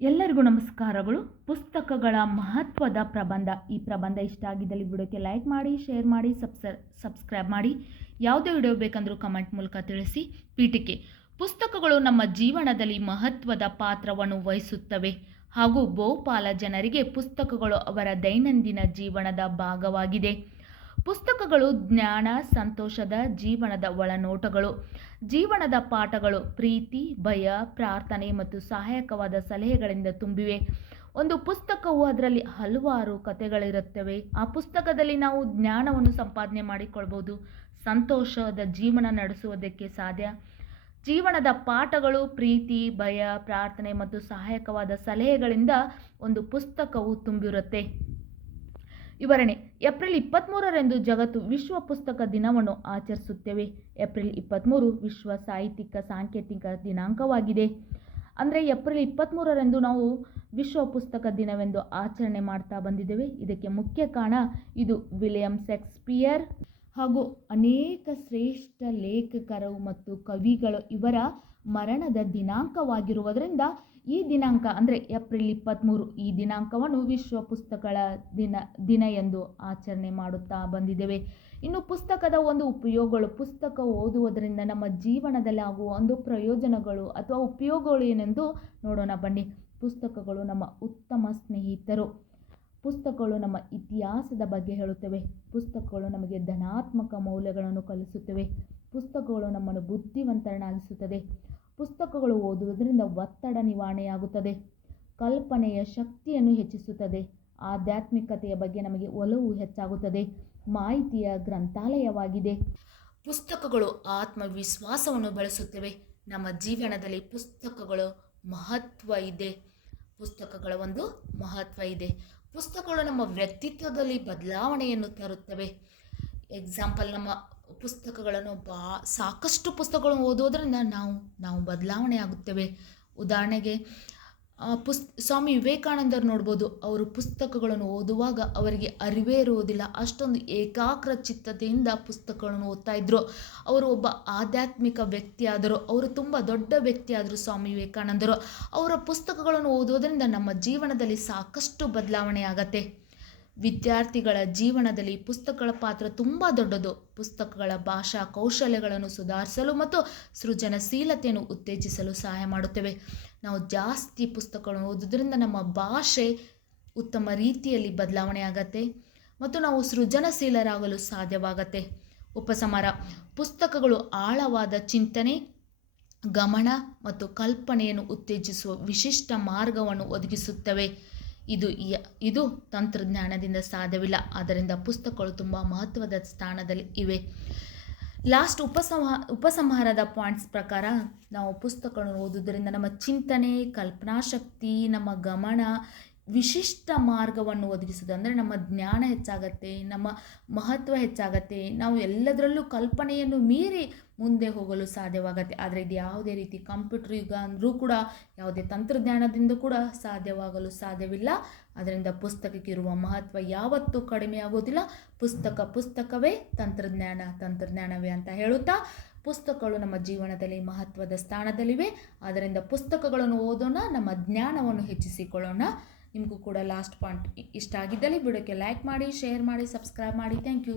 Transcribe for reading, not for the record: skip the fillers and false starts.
ಎಲ್ಲರಿಗೂ ನಮಸ್ಕಾರಗಳು. ಪುಸ್ತಕಗಳ ಮಹತ್ವದ ಪ್ರಬಂಧ. ಈ ಪ್ರಬಂಧ ಇಷ್ಟ ಆಗಿದ್ದಲ್ಲಿ ವಿಡಿಯೋಕ್ಕೆ ಲೈಕ್ ಮಾಡಿ, ಶೇರ್ ಮಾಡಿ, ಸಬ್ಸ್ಕ್ರೈಬ್ ಮಾಡಿ. ಯಾವುದೇ ವಿಡಿಯೋ ಬೇಕಂದ್ರೂ ಕಮೆಂಟ್ ಮೂಲಕ ತಿಳಿಸಿ. ಪೀಠಿಕೆ: ಪುಸ್ತಕಗಳು ನಮ್ಮ ಜೀವನದಲ್ಲಿ ಮಹತ್ವದ ಪಾತ್ರವನ್ನು ವಹಿಸುತ್ತವೆ ಹಾಗೂ ಬಹುಪಾಲ ಜನರಿಗೆ ಪುಸ್ತಕಗಳು ಅವರ ದೈನಂದಿನ ಜೀವನದ ಭಾಗವಾಗಿದೆ. ಪುಸ್ತಕಗಳು ಜ್ಞಾನ, ಸಂತೋಷದ ಜೀವನದ ಒಳನೋಟಗಳು, ಜೀವನದ ಪಾಠಗಳು, ಪ್ರೀತಿ, ಭಯ, ಪ್ರಾರ್ಥನೆ ಮತ್ತು ಸಹಾಯಕವಾದ ಸಲಹೆಗಳಿಂದ ತುಂಬಿವೆ. ಒಂದು ಪುಸ್ತಕವು ಅದರಲ್ಲಿ ಹಲವಾರು ಕಥೆಗಳಿರುತ್ತವೆ. ಆ ಪುಸ್ತಕದಲ್ಲಿ ನಾವು ಜ್ಞಾನವನ್ನು ಸಂಪಾದನೆ ಮಾಡಿಕೊಳ್ಬೋದು, ಸಂತೋಷದ ಜೀವನ ನಡೆಸುವುದಕ್ಕೆ ಸಾಧ್ಯ. ಜೀವನದ ಪಾಠಗಳು, ಪ್ರೀತಿ, ಭಯ, ಪ್ರಾರ್ಥನೆ ಮತ್ತು ಸಹಾಯಕವಾದ ಸಲಹೆಗಳಿಂದ ಒಂದು ಪುಸ್ತಕವು ತುಂಬಿರುತ್ತೆ. ವಿವರಣೆ: ಏಪ್ರಿಲ್ 23ರಂದು ಜಗತ್ತು ವಿಶ್ವ ಪುಸ್ತಕ ದಿನವನ್ನು ಆಚರಿಸುತ್ತೇವೆ. ಏಪ್ರಿಲ್ 23 ವಿಶ್ವ ಸಾಹಿತ್ಯಿಕ ಸಾಂಕೇತಿಕ ದಿನಾಂಕವಾಗಿದೆ. ಅಂದರೆ ಏಪ್ರಿಲ್ 23ರಂದು ನಾವು ವಿಶ್ವ ಪುಸ್ತಕ ದಿನವೆಂದು ಆಚರಣೆ ಮಾಡ್ತಾ ಬಂದಿದ್ದೇವೆ. ಇದಕ್ಕೆ ಮುಖ್ಯ ಕಾರಣ ಇದು ವಿಲಿಯಂ ಶೇಕ್ಸ್ಪಿಯರ್ ಹಾಗೂ ಅನೇಕ ಶ್ರೇಷ್ಠ ಲೇಖಕರು ಮತ್ತು ಕವಿಗಳು ಇವರ ಮರಣದ ದಿನಾಂಕವಾಗಿರುವುದರಿಂದ ಈ ದಿನಾಂಕ ಅಂದರೆ ಏಪ್ರಿಲ್ 23 ಈ ದಿನಾಂಕವನ್ನು ವಿಶ್ವ ಪುಸ್ತಕಗಳ ದಿನ ಎಂದು ಆಚರಣೆ ಮಾಡುತ್ತಾ ಬಂದಿದ್ದೇವೆ. ಇನ್ನು ಪುಸ್ತಕದ ಒಂದು ಉಪಯೋಗಗಳು. ಪುಸ್ತಕ ಓದುವುದರಿಂದ ನಮ್ಮ ಜೀವನದಲ್ಲಿ ಆಗುವ ಒಂದು ಪ್ರಯೋಜನಗಳು ಅಥವಾ ಉಪಯೋಗಗಳು ಏನೆಂದು ನೋಡೋಣ ಬನ್ನಿ. ಪುಸ್ತಕಗಳು ನಮ್ಮ ಉತ್ತಮ ಸ್ನೇಹಿತರು. ಪುಸ್ತಕಗಳು ನಮ್ಮ ಇತಿಹಾಸದ ಬಗ್ಗೆ ಹೇಳುತ್ತವೆ. ಪುಸ್ತಕಗಳು ನಮಗೆ ಧನಾತ್ಮಕ ಮೌಲ್ಯಗಳನ್ನು ಕಲಿಸುತ್ತವೆ. ಪುಸ್ತಕಗಳು ನಮ್ಮನ್ನು ಬುದ್ಧಿವಂತರನ್ನಾಗಿಸುತ್ತದೆ. ಪುಸ್ತಕಗಳು ಓದುವುದರಿಂದ ಒತ್ತಡ ನಿವಾರಣೆಯಾಗುತ್ತದೆ. ಕಲ್ಪನೆಯ ಶಕ್ತಿಯನ್ನು ಹೆಚ್ಚಿಸುತ್ತದೆ. ಆಧ್ಯಾತ್ಮಿಕತೆಯ ಬಗ್ಗೆ ನಮಗೆ ಒಲವು ಹೆಚ್ಚಾಗುತ್ತದೆ. ಮಾಹಿತಿಯ ಗ್ರಂಥಾಲಯವಾಗಿದೆ. ಪುಸ್ತಕಗಳು ಆತ್ಮವಿಶ್ವಾಸವನ್ನು ಬೆಳೆಸುತ್ತವೆ. ನಮ್ಮ ಜೀವನದಲ್ಲಿ ಪುಸ್ತಕಗಳು ಮಹತ್ವ ಇದೆ. ಪುಸ್ತಕಗಳ ಒಂದು ಮಹತ್ವ ಇದೆ. ಪುಸ್ತಕಗಳು ನಮ್ಮ ವ್ಯಕ್ತಿತ್ವದಲ್ಲಿ ಬದಲಾವಣೆಯನ್ನು ತರುತ್ತವೆ. ಎಕ್ಸಾಂಪಲ್, ನಮ್ಮ ಪುಸ್ತಕಗಳನ್ನು ಸಾಕಷ್ಟು ಪುಸ್ತಕಗಳನ್ನು ಓದೋದ್ರಿಂದ ನಾವು ಬದಲಾವಣೆ ಆಗುತ್ತೇವೆ. ಉದಾಹರಣೆಗೆ ಸ್ವಾಮಿ ವಿವೇಕಾನಂದರು ನೋಡ್ಬೋದು. ಅವರು ಪುಸ್ತಕಗಳನ್ನು ಓದುವಾಗ ಅವರಿಗೆ ಅರಿವೇ ಇರುವುದಿಲ್ಲ. ಅಷ್ಟೊಂದು ಏಕಾಗ್ರ ಚಿತ್ತತೆಯಿಂದ ಪುಸ್ತಕಗಳನ್ನು ಓದ್ತಾ ಇದ್ರು. ಅವರು ಒಬ್ಬ ಆಧ್ಯಾತ್ಮಿಕ ವ್ಯಕ್ತಿಯಾದರು. ಅವರು ತುಂಬ ದೊಡ್ಡ ವ್ಯಕ್ತಿಯಾದರು ಸ್ವಾಮಿ ವಿವೇಕಾನಂದರು. ಅವರ ಪುಸ್ತಕಗಳನ್ನು ಓದೋದ್ರಿಂದ ನಮ್ಮ ಜೀವನದಲ್ಲಿ ಸಾಕಷ್ಟು ಬದಲಾವಣೆ ಆಗತ್ತೆ. ವಿದ್ಯಾರ್ಥಿಗಳ ಜೀವನದಲ್ಲಿ ಪುಸ್ತಕಗಳ ಪಾತ್ರ ತುಂಬ ದೊಡ್ಡದು. ಪುಸ್ತಕಗಳ ಭಾಷಾ ಕೌಶಲ್ಯಗಳನ್ನು ಸುಧಾರಿಸಲು ಮತ್ತು ಸೃಜನಶೀಲತೆಯನ್ನು ಉತ್ತೇಜಿಸಲು ಸಹಾಯ ಮಾಡುತ್ತವೆ. ನಾವು ಜಾಸ್ತಿ ಪುಸ್ತಕಗಳನ್ನು ಓದೋದ್ರಿಂದ ನಮ್ಮ ಭಾಷೆ ಉತ್ತಮ ರೀತಿಯಲ್ಲಿ ಬದಲಾವಣೆ ಆಗತ್ತೆ ಮತ್ತು ನಾವು ಸೃಜನಶೀಲರಾಗಲು ಸಾಧ್ಯವಾಗತ್ತೆ. ಉಪಸಂಹಾರ: ಪುಸ್ತಕಗಳು ಆಳವಾದ ಚಿಂತನೆ, ಗಮನ ಮತ್ತು ಕಲ್ಪನೆಯನ್ನು ಉತ್ತೇಜಿಸುವ ವಿಶಿಷ್ಟ ಮಾರ್ಗವನ್ನು ಒದಗಿಸುತ್ತವೆ. ಇದು ತಂತ್ರಜ್ಞಾನದಿಂದ ಸಾಧ್ಯವಿಲ್ಲ. ಆದ್ದರಿಂದ ಪುಸ್ತಕಗಳು ತುಂಬ ಮಹತ್ವದ ಸ್ಥಾನದಲ್ಲಿ ಇವೆ. ಲಾಸ್ಟ್ ಉಪಸಂಹಾರದ ಪಾಯಿಂಟ್ಸ್ ಪ್ರಕಾರ ನಾವು ಪುಸ್ತಕಗಳನ್ನು ಓದುವುದರಿಂದ ನಮ್ಮ ಚಿಂತನೆ, ಕಲ್ಪನಾಶಕ್ತಿ, ನಮ್ಮ ಗಮನ ವಿಶಿಷ್ಟ ಮಾರ್ಗವನ್ನು ಒದಗಿಸುತ್ತದೆ. ಅಂದರೆ ನಮ್ಮ ಜ್ಞಾನ ಹೆಚ್ಚಾಗತ್ತೆ, ನಮ್ಮ ಮಹತ್ವ ಹೆಚ್ಚಾಗತ್ತೆ. ನಾವು ಎಲ್ಲದರಲ್ಲೂ ಕಲ್ಪನೆಯನ್ನು ಮೀರಿ ಮುಂದೆ ಹೋಗಲು ಸಾಧ್ಯವಾಗತ್ತೆ. ಆದರೆ ಇದು ಯಾವುದೇ ರೀತಿ ಕಂಪ್ಯೂಟರ್ ಯುಗ ಅಂದರೂ ಕೂಡ ಯಾವುದೇ ತಂತ್ರಜ್ಞಾನದಿಂದ ಕೂಡ ಸಾಧ್ಯವಾಗಲು ಸಾಧ್ಯವಿಲ್ಲ. ಅದರಿಂದ ಪುಸ್ತಕಕ್ಕೆ ಇರುವ ಮಹತ್ವ ಯಾವತ್ತೂ ಕಡಿಮೆ ಆಗೋದಿಲ್ಲ. ಪುಸ್ತಕವೇ ತಂತ್ರಜ್ಞಾನವೇ ಅಂತ ಹೇಳುತ್ತಾ ಪುಸ್ತಕಗಳು ನಮ್ಮ ಜೀವನದಲ್ಲಿ ಮಹತ್ವದ ಸ್ಥಾನದಲ್ಲಿವೆ. ಆದ್ದರಿಂದ ಪುಸ್ತಕಗಳನ್ನು ಓದೋಣ, ನಮ್ಮ ಜ್ಞಾನವನ್ನು ಹೆಚ್ಚಿಸಿಕೊಳ್ಳೋಣ. ನಿಮಗೂ ಕೂಡ ಲಾಸ್ಟ್ ಪಾಯಿಂಟ್ ಇಷ್ಟ ಆಗಿದ್ದಲ್ಲಿ ವಿಡಿಯೋಕ್ಕೆ ಲೈಕ್ ಮಾಡಿ, ಶೇರ್ ಮಾಡಿ, ಸಬ್ಸ್ಕ್ರೈಬ್ ಮಾಡಿ. Thank you.